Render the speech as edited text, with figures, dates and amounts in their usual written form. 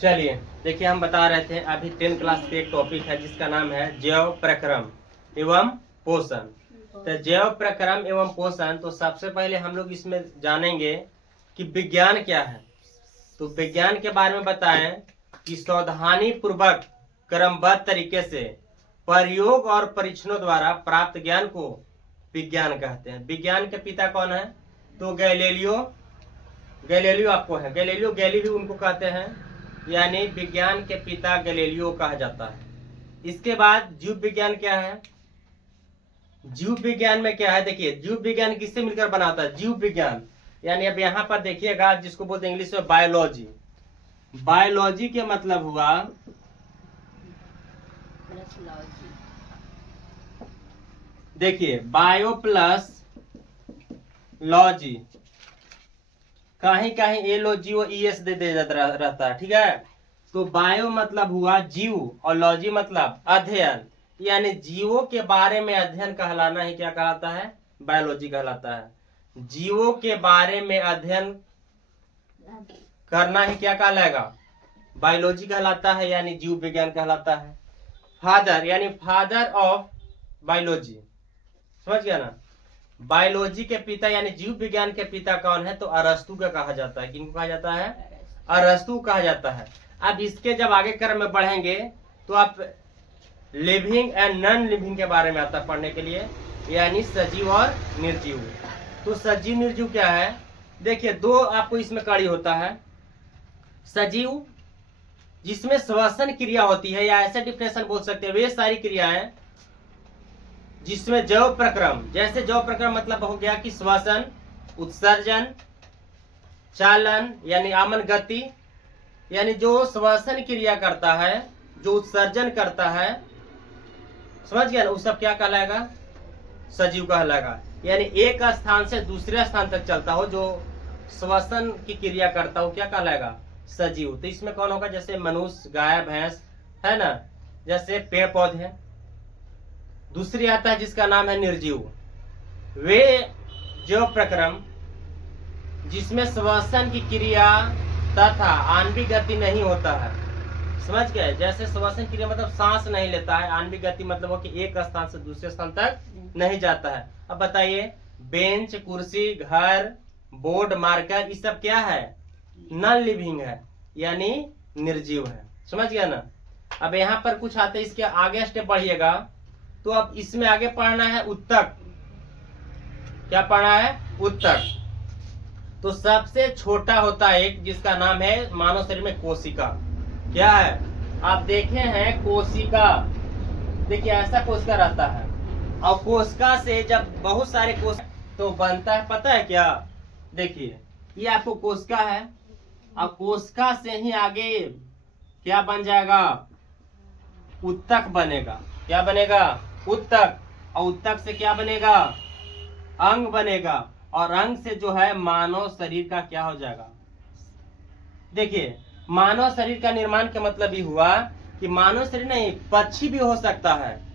चलिए देखिए, हम बता रहे थे अभी 10 क्लास के एक टॉपिक है जिसका नाम है जैव प्रक्रम एवं पोषण। तो जैव प्रक्रम एवं पोषण, तो सबसे पहले हम लोग इसमें जानेंगे कि विज्ञान क्या है। तो विज्ञान के बारे में बताएं कि सावधानी पूर्वक क्रमबद्ध तरीके से प्रयोग और परीक्षणों द्वारा प्राप्त ज्ञान को विज्ञान कहते हैं। विज्ञान के पिता कौन है? तो गैलीलियो आपको है, गैलीलियो गैलीली उनको कहते हैं, यानी विज्ञान के पिता गैलीलियो कहा जाता है। इसके बाद जीव विज्ञान क्या है? जीव विज्ञान में क्या है? देखिए, जीव विज्ञान किससे मिलकर बनाता है? जीव विज्ञान यानी अब यहाँ पर देखिएगा, जिसको बोलते हैं इंग्लिश में बायोलॉजी। बायोलॉजी के मतलब हुआ देखिए बायो प्लस लॉजी, कहीं कहीं एलओजी और ईएस दे रहता है, ठीक है। तो बायो मतलब हुआ जीव और लॉजी मतलब अध्ययन, यानी जीवों के बारे में अध्ययन कहलाना ही क्या कहलाता है? बायोलॉजी कहलाता है। जीवों के बारे में अध्ययन करना ही क्या कहलाएगा? बायोलॉजी कहलाता है, यानी जीव विज्ञान कहलाता है। फादर यानी फादर ऑफ बायोलॉजी, समझ गया ना। बायोलॉजी के पिता यानी जीव विज्ञान के पिता कौन है? तो अरस्तु का कहा जाता है। किनको कहा जाता है? अरस्तु कहा जाता है। अब इसके जब आगे क्रम में बढ़ेंगे तो आप लिविंग एंड नॉन लिविंग के बारे में आता है पढ़ने के लिए, यानी सजीव और निर्जीव। तो सजीव निर्जीव क्या है? देखिए, दो आपको इसमें कड़ी होता है। सजीव जिसमें श्वसन क्रिया होती है, या ऐसे डिफिनेशन बोल सकते हैं, वे सारी क्रियाएं जिसमें जैव प्रक्रम, जैसे जैव प्रक्रम मतलब हो गया कि श्वसन, उत्सर्जन, चालन यानी आमन गति, यानी जो श्वसन क्रिया करता है, जो उत्सर्जन करता है, समझ गया ना, वो सब क्या कहलाएगा? सजीव कहलाएगा। यानी एक स्थान से दूसरे स्थान तक चलता हो, जो श्वसन की क्रिया करता हो, क्या कहलाएगा? सजीव। तो इसमें कौन होगा? जैसे मनुष्य, गाय, भैंस, है ना, जैसे पेड़ पौधे। दूसरी आता है जिसका नाम है निर्जीव। वे जैव प्रक्रम जिसमें श्वसन की क्रिया तथा आणविक गति नहीं होता है, समझ गए। जैसे श्वसन क्रिया मतलब सांस नहीं लेता है, आणविक गति मतलब हो कि एक स्थान से दूसरे स्थान तक नहीं जाता है। अब बताइए, बेंच, कुर्सी, घर, बोर्ड, मार्कर, ये सब क्या है? नॉन लिविंग है, यानी निर्जीव है, समझ गया ना। अब यहाँ पर कुछ आते, इसके आगे स्टेप बढ़िएगा तो अब इसमें आगे पढ़ना है उत्तक। क्या पढ़ना है? उत्तक। तो सबसे छोटा होता है एक, जिसका नाम है मानव शरीर में कोशिका। क्या है? आप देखे हैं कोशिका, देखिए ऐसा कोशिका रहता है, और कोशिका से जब बहुत सारे कोशिका तो बनता है, पता है क्या? देखिए, ये आपको कोशिका है, और कोशिका से ही आगे क्या बन जाएगा? उत्तक बनेगा। क्या बनेगा? उत्तक। और उत्तक से क्या बनेगा? अंग बनेगा, और अंग से जो है मानव शरीर का क्या हो जाएगा? देखिए, मानव शरीर का निर्माण का मतलब ही हुआ कि मानव शरीर नहीं, पक्षी भी हो सकता है।